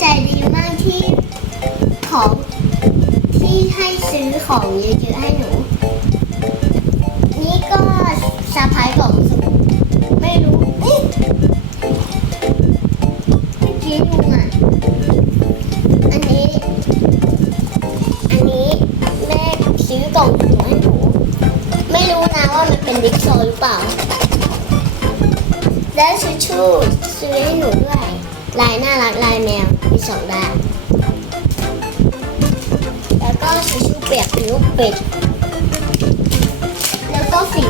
ใจดีมากที่ของที่ให้ซื้อของเยอะๆให้หนู นี่ก็สะพายกล่องสุ่มไม่รู้เอ๊ะเมื่อกี้ลุงอะ อันนี้ อันนี้แม่ซื้อกล่องสุ่มให้หนู ไม่รู้นะว่ามันเป็นดิกโซหรือเปล่า และชูชูซื้อให้หนูด้วย ลายน่ารักลายแมว สองด้าน แล้วก็ชูชูเปียกเป็นลูกเป็ด แล้วก็สี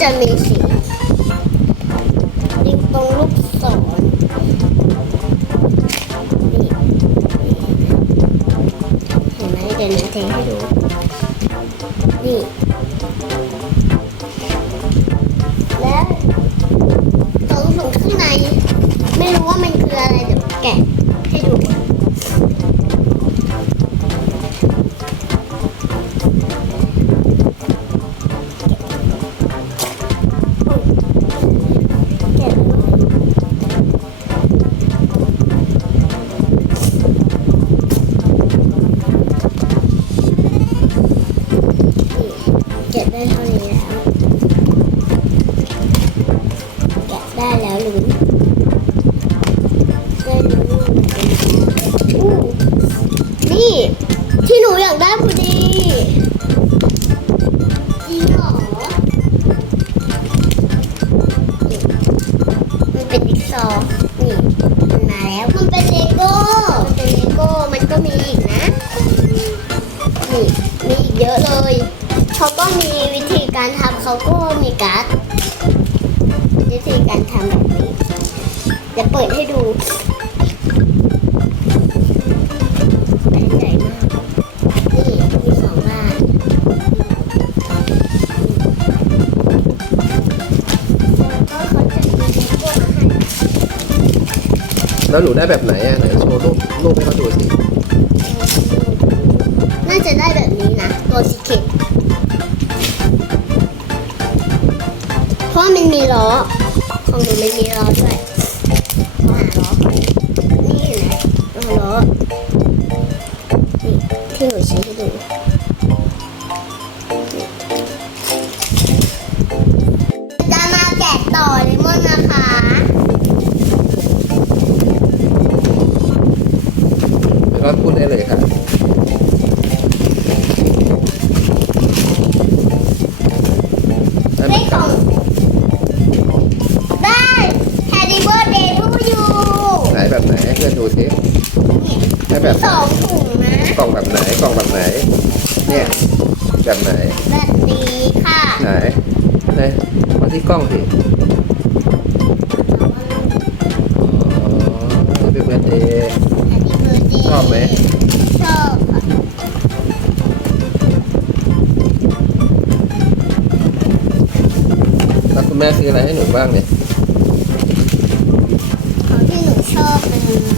จะมีสีดิงตรงลูกศรนี่เห็นไหมเดี๋ยวหนูเทให้ดูนี่ ที่หนูอยากได้พอดีจริงเหรอมันเป็นดิกซอว์นี่มันมาแล้ว มันเป็นเลโก้มันเป็นเลโก้ มันก็มีอีกนะ นี่ มีอีกเยอะเลยเขาก็มีวิธีการทำเขาก็มีการ์ดวิธีการทำแบบนี้จะเปิดให้ดู แล้วหนูได้แบบไหนอะไหนโชว์รูปรูปให้เขาดูสิน่าจะได้แบบนี้นะตัวสีเข็ดเพราะมันมีล้อ ของหนูมันมีล้อด้วยล้อหาล้อนี่เห็นไหมล้อล้อนี่ที่หนูชี้ให้ดู แล้วก็พูดได้เลยค่ะอันได้นี้ของได้ Happy Birthday to you ไหนแบบไหนให้เพื่อนดูสิให้แบบไหนสองถุงนะกล่องแบบไหนกล่องแบบไหน เนี่ยแบบไหนแบบนี้ค่ะไหนไหนมาที่กล้องสิอ๋อเป็นเบอร์เดย์ Happy Birthday ชอบไหมชอบค่ะแล้วคุณแม่ซื้ออะไรให้หนูบ้างเนี่ยของที่หนูชอบเป็น